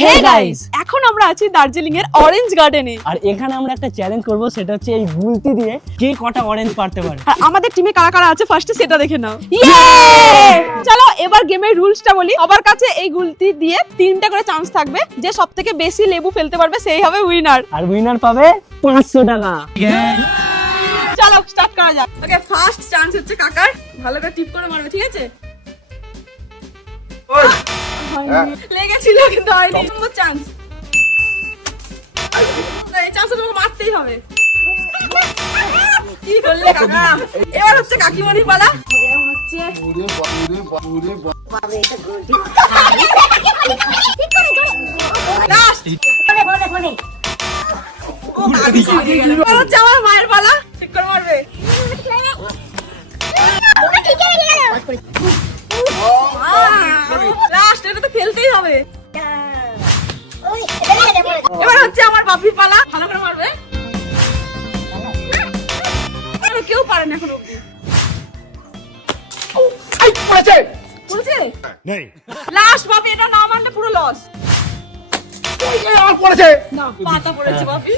Hey guys, এখন আমরা আছি দার্জিলিং এর অরেঞ্জ গার্ডেনে। আর এখানে আমরা একটা চ্যালেঞ্জ করব, সেটা হচ্ছে এই গুলতি দিয়ে কে কটা অরেঞ্জ পারতে পারে। আর আমাদের টিমে কারা কারা আছে ফার্স্টে সেটা দেখে নাও। ইয়ে! চলো এবার গেমের রুলসটা বলি। সবার কাছে এই গুলতি দিয়ে 3টা করে চান্স থাকবে, যে সবথেকে বেশি লেবু ফেলতে পারবে সেই হবে উইনার। আর উইনার পাবে 500 টাকা। চলো স্টার্ট করা যাক। ওকে, ফার্স্ট চান্স হচ্ছে কাকার। ভালো করে টিপ করে মারবে, ঠিক আছে? লেগেছিল কিন্তু হয়নি। নম্বর চান্স। এই চান্সটা তোমাকে মারতেই হবে। কি করলে কাকা? এবার হচ্ছে কাকিমণির পালা। হচ্ছে লাস্ট। এবার হচ্ছে আমার মায়ের পালা। ঠিক করে মারবে। লাস্ট, এটা তো ফেলতেই হবে। এবার হচ্ছে আমার বাপির পালা। ভালো করে মারবে। কেউ পারে না এখন অব্দি। পড়েছে? লাস্ট বাপি, এটা না মারলে পুরো লস। না, পাতা পড়েছে বাপি।